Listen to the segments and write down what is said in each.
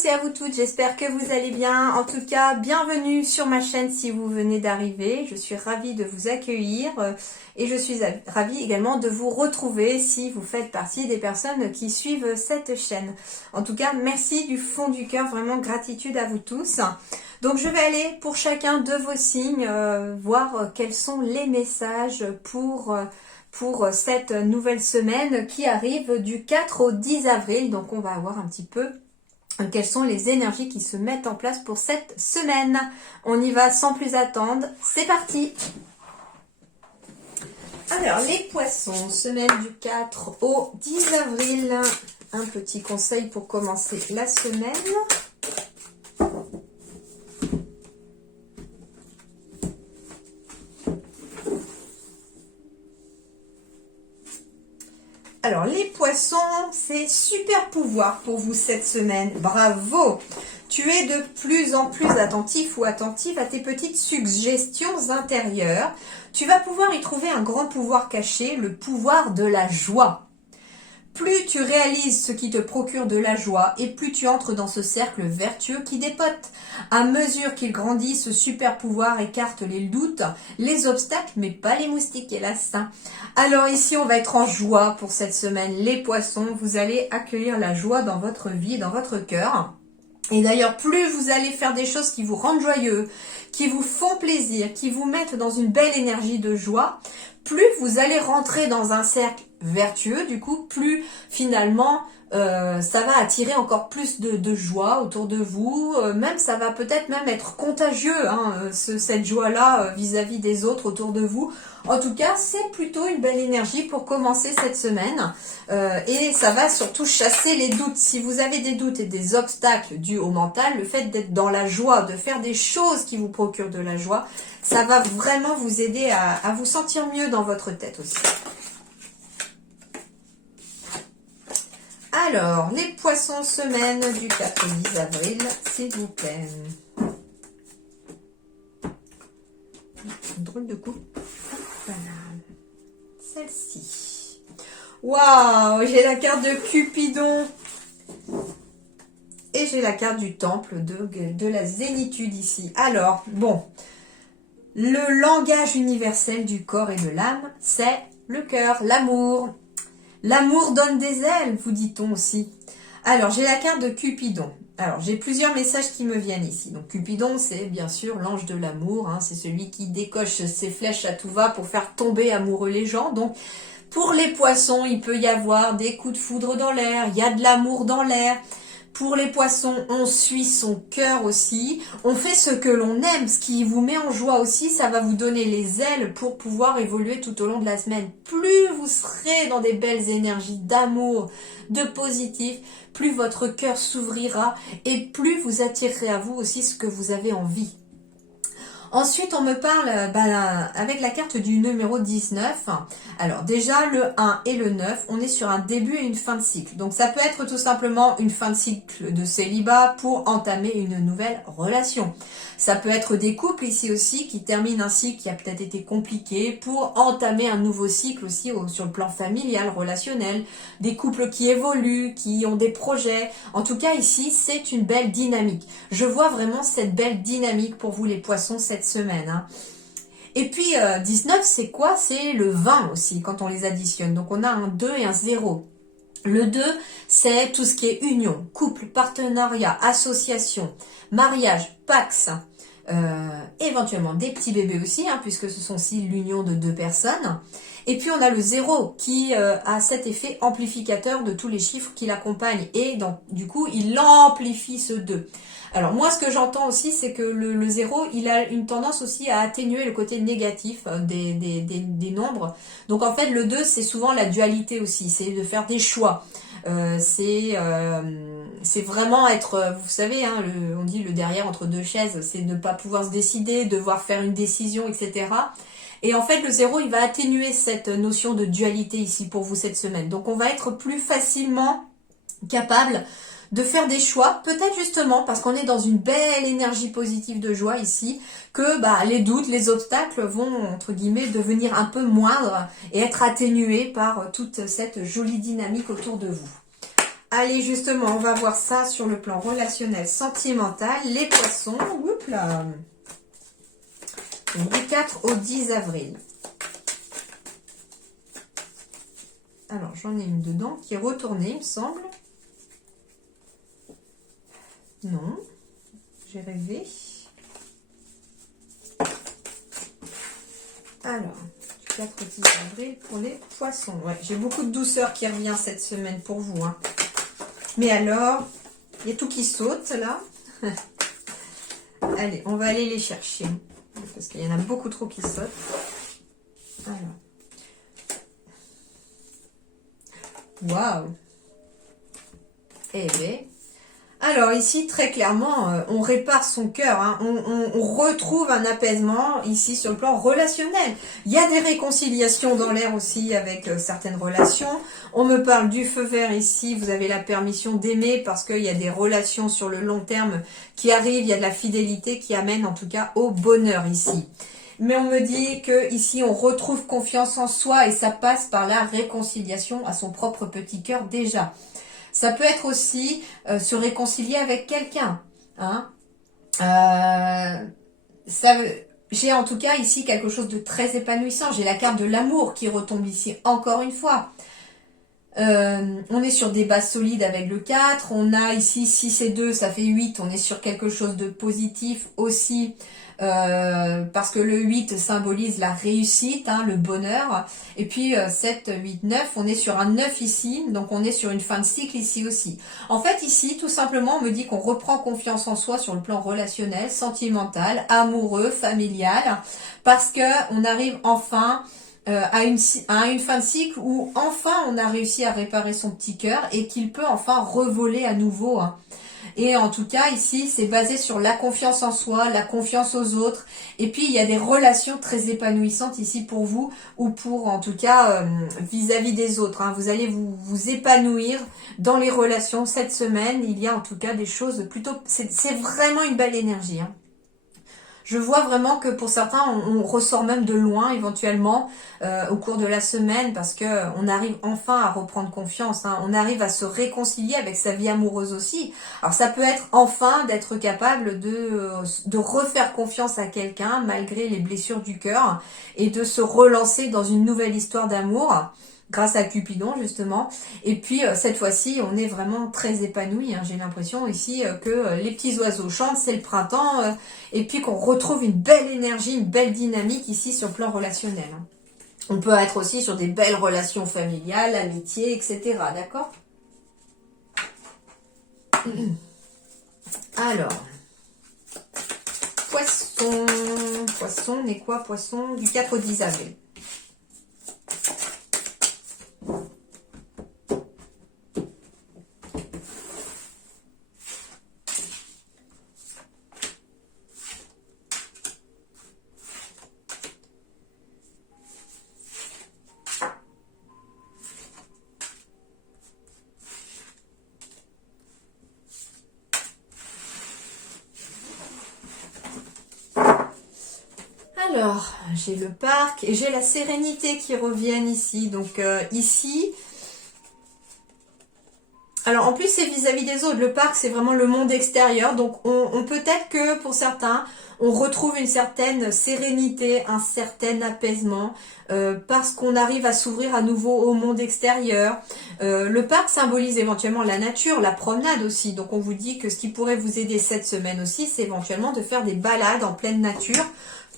tous et à vous toutes, j'espère que vous allez bien. En tout cas, bienvenue sur ma chaîne si vous venez d'arriver. Je suis ravie de vous accueillir et je suis ravie également de vous retrouver si vous faites partie des personnes qui suivent cette chaîne. En tout cas, merci du fond du cœur, vraiment gratitude à vous tous. Donc je vais aller pour chacun de vos signes voir quels sont les messages pour cette nouvelle semaine qui arrive du 4 au 10 avril. Donc on va voir un petit peu quelles sont les énergies qui se mettent en place pour cette semaine. On y va sans plus attendre. C'est parti! Alors, les poissons, semaine du 4 au 10 avril. Un petit conseil pour commencer la semaine. Alors, les poissons, c'est super pouvoir pour vous cette semaine. Bravo! Tu es de plus en plus attentif ou attentive à tes petites suggestions intérieures. Tu vas pouvoir y trouver un grand pouvoir caché, le pouvoir de la joie. Plus tu réalises ce qui te procure de la joie et plus tu entres dans ce cercle vertueux qui dépote. À mesure qu'il grandit, ce super pouvoir écarte les doutes, les obstacles, mais pas les moustiques, hélas. Alors ici, on va être en joie pour cette semaine. Les poissons, vous allez accueillir la joie dans votre vie, dans votre cœur. Et d'ailleurs, plus vous allez faire des choses qui vous rendent joyeux, qui vous font plaisir, qui vous mettent dans une belle énergie de joie, plus vous allez rentrer dans un cercle vertueux, du coup, plus finalement ça va attirer encore plus de joie autour de vous, même ça va peut-être même être contagieux, cette joie-là vis-à-vis des autres autour de vous. En tout cas, c'est plutôt une belle énergie pour commencer cette semaine et ça va surtout chasser les doutes. Si vous avez des doutes et des obstacles dus au mental, le fait d'être dans la joie, de faire des choses qui vous procurent de la joie, ça va vraiment vous aider à vous sentir mieux dans votre tête aussi. Alors, les poissons semaine du 4 au 10 avril, s'il vous plaît. Une drôle de coupe. Voilà. Celle-ci. Waouh, j'ai la carte de Cupidon. Et j'ai la carte du temple de la zénitude ici. Alors, bon. Le langage universel du corps et de l'âme, c'est le cœur, l'amour. L'amour donne des ailes, vous dit-on aussi. Alors, j'ai la carte de Cupidon. Alors, j'ai plusieurs messages qui me viennent ici. Donc, Cupidon, c'est bien sûr l'ange de l'amour. C'est celui qui décoche ses flèches à tout va pour faire tomber amoureux les gens. Donc, pour les poissons, il peut y avoir des coups de foudre dans l'air. Il y a de l'amour dans l'air. Pour les poissons, on suit son cœur aussi. On fait ce que l'on aime, ce qui vous met en joie aussi. Ça va vous donner les ailes pour pouvoir évoluer tout au long de la semaine. Plus vous serez dans des belles énergies d'amour, de positif, plus votre cœur s'ouvrira et plus vous attirerez à vous aussi ce que vous avez envie. Ensuite, on me parle avec la carte du numéro 19. Alors déjà, le 1 et le 9, on est sur un début et une fin de cycle. Donc ça peut être tout simplement une fin de cycle de célibat pour entamer une nouvelle relation. Ça peut être des couples ici aussi qui terminent un cycle qui a peut-être été compliqué pour entamer un nouveau cycle aussi sur le plan familial, relationnel. Des couples qui évoluent, qui ont des projets. En tout cas ici, c'est une belle dynamique. Je vois vraiment cette belle dynamique pour vous les poissons cette semaine. Et puis 19, c'est quoi? C'est le 20 aussi quand on les additionne. Donc on a un 2 et un 0. Le 2, c'est tout ce qui est union, couple, partenariat, association, mariage, pax, éventuellement des petits bébés aussi, puisque ce sont aussi l'union de deux personnes. Et puis on a le 0 qui a cet effet amplificateur de tous les chiffres qui l'accompagnent. Et donc, du coup, il amplifie ce 2. Alors moi, ce que j'entends aussi, c'est que le 0, il a une tendance aussi à atténuer le côté négatif des nombres. Donc en fait, le 2, c'est souvent la dualité aussi, c'est de faire des choix. C'est vraiment être, vous savez, on dit le derrière entre deux chaises, c'est ne pas pouvoir se décider, devoir faire une décision, etc. Et en fait, le 0, il va atténuer cette notion de dualité ici pour vous cette semaine. Donc on va être plus facilement capable de faire des choix, peut-être justement parce qu'on est dans une belle énergie positive de joie ici, que les doutes, les obstacles vont, entre guillemets, devenir un peu moindres et être atténués par toute cette jolie dynamique autour de vous. Allez, justement, on va voir ça sur le plan relationnel, sentimental. Les poissons, oups là. Du 4 au 10 avril. Alors, j'en ai une dedans qui est retournée, il me semble. Non, j'ai rêvé. Alors, du 4 au 10 avril pour les poissons. Ouais, j'ai beaucoup de douceur qui revient cette semaine pour vous. Hein. Mais alors, il y a tout qui saute là. Allez, on va aller les chercher. Parce qu'il y en a beaucoup trop qui sautent. Alors. Waouh! Eh bien. Alors ici, très clairement, on répare son cœur. Hein. On retrouve un apaisement ici sur le plan relationnel. Il y a des réconciliations dans l'air aussi avec certaines relations. On me parle du feu vert ici. Vous avez la permission d'aimer parce qu'il y a des relations sur le long terme qui arrivent. Il y a de la fidélité qui amène en tout cas au bonheur ici. Mais on me dit que ici on retrouve confiance en soi et ça passe par la réconciliation à son propre petit cœur déjà. Ça peut être aussi se réconcilier avec quelqu'un. Hein. J'ai en tout cas ici quelque chose de très épanouissant. J'ai la carte de l'amour qui retombe ici encore une fois. On est sur des bases solides avec le 4. On a ici 6 et 2, ça fait 8. On est sur quelque chose de positif aussi. Parce que le 8 symbolise la réussite, hein, le bonheur. Et puis 7, 8, 9, on est sur un 9 ici. Donc on est sur une fin de cycle ici aussi. En fait ici, tout simplement, on me dit qu'on reprend confiance en soi sur le plan relationnel, sentimental, amoureux, familial. Parce que on arrive enfin... à une fin de cycle où enfin on a réussi à réparer son petit cœur et qu'il peut enfin revoler à nouveau. Hein. Et en tout cas ici c'est basé sur la confiance en soi, la confiance aux autres et puis il y a des relations très épanouissantes ici pour vous ou pour en tout cas vis-à-vis des autres. Hein. Vous allez vous épanouir dans les relations cette semaine. Il y a en tout cas des choses plutôt... C'est vraiment une belle énergie. Hein. Je vois vraiment que pour certains, on ressort même de loin éventuellement au cours de la semaine parce que on arrive enfin à reprendre confiance. Hein. On arrive à se réconcilier avec sa vie amoureuse aussi. Alors ça peut être enfin d'être capable de refaire confiance à quelqu'un malgré les blessures du cœur et de se relancer dans une nouvelle histoire d'amour. Grâce à Cupidon justement. Et puis cette fois-ci, on est vraiment très épanoui. Hein. J'ai l'impression ici que les petits oiseaux chantent, c'est le printemps. Et puis qu'on retrouve une belle énergie, une belle dynamique ici sur le plan relationnel. Hein. On peut être aussi sur des belles relations familiales, amitié, etc. D'accord? Alors, poisson. Poisson, on est quoi? Poisson du 4 au 10 avril. Alors, j'ai le parc et j'ai la sérénité qui reviennent ici. Donc ici, alors en plus c'est vis-à-vis des autres. Le parc c'est vraiment le monde extérieur. Donc on peut-être que pour certains, on retrouve une certaine sérénité, un certain apaisement parce qu'on arrive à s'ouvrir à nouveau au monde extérieur. Le parc symbolise éventuellement la nature, la promenade aussi. Donc on vous dit que ce qui pourrait vous aider cette semaine aussi, c'est éventuellement de faire des balades en pleine nature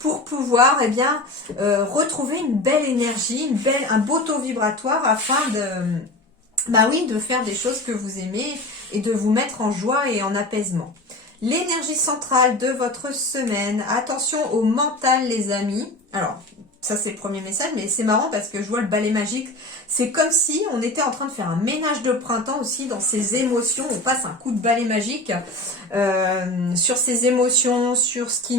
pour pouvoir eh bien, retrouver une belle énergie, un beau taux vibratoire afin de faire des choses que vous aimez et de vous mettre en joie et en apaisement. L'énergie centrale de votre semaine. Attention au mental les amis. Alors, ça c'est le premier message, mais c'est marrant parce que je vois le balai magique. C'est comme si on était en train de faire un ménage de printemps aussi dans ses émotions. On passe un coup de balai magique sur ses émotions, sur ce qui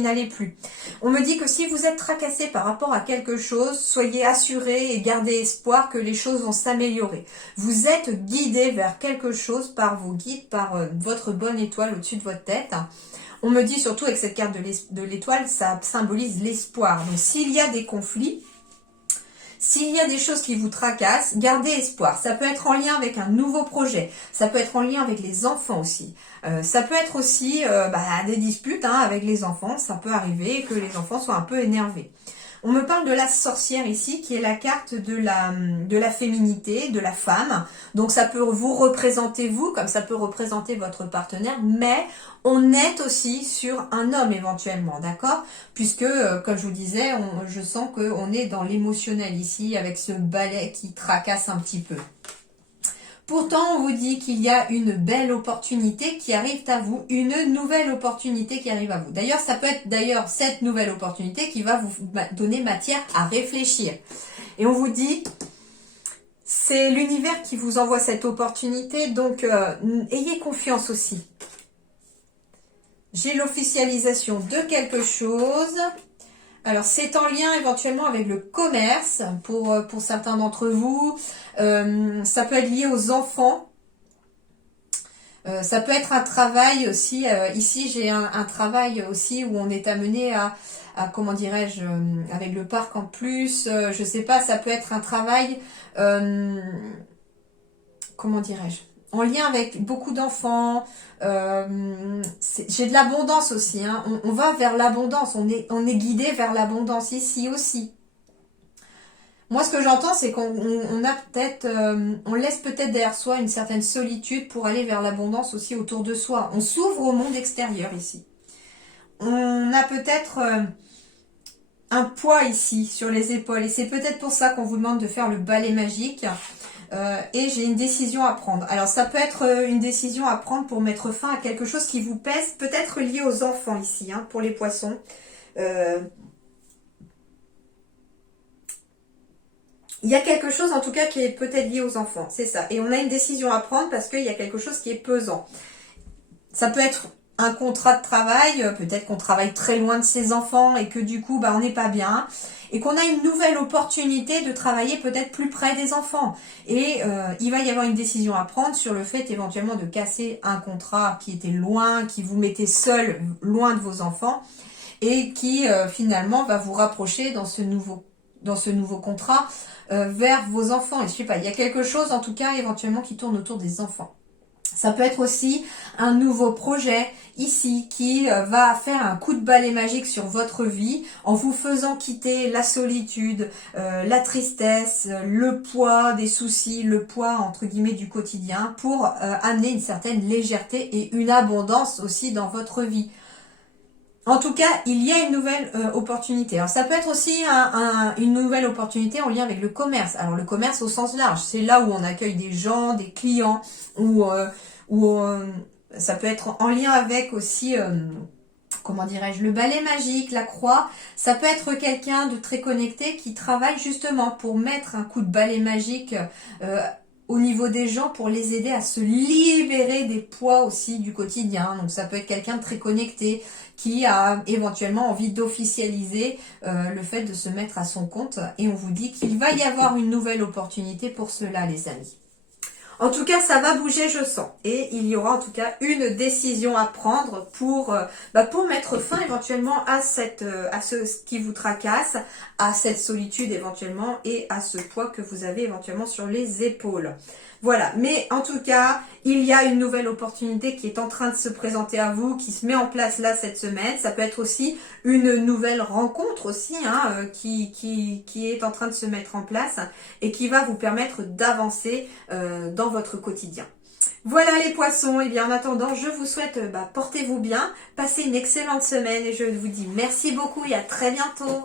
n'allait plus. On me dit que si vous êtes tracassé par rapport à quelque chose, soyez assuré et gardez espoir que les choses vont s'améliorer. Vous êtes guidé vers quelque chose par vos guides, par votre bonne étoile au-dessus de votre tête. On me dit surtout avec cette carte de l'étoile, ça symbolise l'espoir. Donc s'il y a des conflits, S'il y a des choses qui vous tracassent, gardez espoir. Ça peut être en lien avec un nouveau projet. Ça peut être en lien avec les enfants aussi. Ça peut être aussi des disputes avec les enfants. Ça peut arriver que les enfants soient un peu énervés. On me parle de la sorcière ici, qui est la carte de la féminité, de la femme. Donc ça peut vous représenter vous, comme ça peut représenter votre partenaire, mais on est aussi sur un homme éventuellement, d'accord? Puisque, comme je vous disais, je sens qu'on est dans l'émotionnel ici, avec ce balai qui tracasse un petit peu. Pourtant, on vous dit qu'il y a une belle opportunité qui arrive à vous, une nouvelle opportunité qui arrive à vous. D'ailleurs, ça peut être cette nouvelle opportunité qui va vous donner matière à réfléchir. Et on vous dit, c'est l'univers qui vous envoie cette opportunité, donc ayez confiance aussi. J'ai l'officialisation de quelque chose. Alors, c'est en lien éventuellement avec le commerce pour certains d'entre vous. Ça peut être lié aux enfants. Ça peut être un travail aussi. Ici, j'ai un travail aussi où on est amené à comment dirais-je, avec le parc en plus. Je sais pas, ça peut être un travail, comment dirais-je, en lien avec beaucoup d'enfants. J'ai de l'abondance aussi. Hein. On va vers l'abondance. On est guidé vers l'abondance ici aussi. Moi, ce que j'entends, c'est qu'on a peut-être, on laisse peut-être derrière soi une certaine solitude pour aller vers l'abondance aussi autour de soi. On s'ouvre au monde extérieur ici. On a peut-être un poids ici sur les épaules et c'est peut-être pour ça qu'on vous demande de faire le balai magique. Et j'ai une décision à prendre. Alors ça peut être une décision à prendre pour mettre fin à quelque chose qui vous pèse, peut-être lié aux enfants ici, hein, pour les poissons. Il y a quelque chose en tout cas qui est peut-être lié aux enfants, c'est ça. Et on a une décision à prendre parce qu'il y a quelque chose qui est pesant. Ça peut être un contrat de travail, peut-être qu'on travaille très loin de ses enfants et que du coup on n'est pas bien. Et qu'on a une nouvelle opportunité de travailler peut-être plus près des enfants. Et il va y avoir une décision à prendre sur le fait éventuellement de casser un contrat qui était loin, qui vous mettait seul, loin de vos enfants, et qui finalement va vous rapprocher dans ce nouveau contrat vers vos enfants. Et je sais pas, il y a quelque chose en tout cas éventuellement qui tourne autour des enfants. Ça peut être aussi un nouveau projet ici qui va faire un coup de balai magique sur votre vie en vous faisant quitter la solitude, la tristesse, le poids des soucis, le poids entre guillemets du quotidien pour amener une certaine légèreté et une abondance aussi dans votre vie. En tout cas, il y a une nouvelle opportunité. Alors, ça peut être aussi une nouvelle opportunité en lien avec le commerce. Alors, le commerce au sens large, c'est là où on accueille des gens, des clients, où ça peut être en lien avec aussi, comment dirais-je, le balai magique, la croix. Ça peut être quelqu'un de très connecté qui travaille justement pour mettre un coup de balai magique au niveau des gens pour les aider à se libérer des poids aussi du quotidien. Donc ça peut être quelqu'un de très connecté qui a éventuellement envie d'officialiser le fait de se mettre à son compte. Et on vous dit qu'il va y avoir une nouvelle opportunité pour cela, les amis. En tout cas, ça va bouger, je sens. Et il y aura en tout cas une décision à prendre pour mettre fin éventuellement à ce qui vous tracasse, à cette solitude éventuellement et à ce poids que vous avez éventuellement sur les épaules. Voilà, mais en tout cas, il y a une nouvelle opportunité qui est en train de se présenter à vous, qui se met en place là cette semaine. Ça peut être aussi une nouvelle rencontre aussi, hein, qui est en train de se mettre en place et qui va vous permettre d'avancer dans votre quotidien. Voilà les poissons, et bien en attendant, je vous souhaite, portez-vous bien, passez une excellente semaine et je vous dis merci beaucoup et à très bientôt.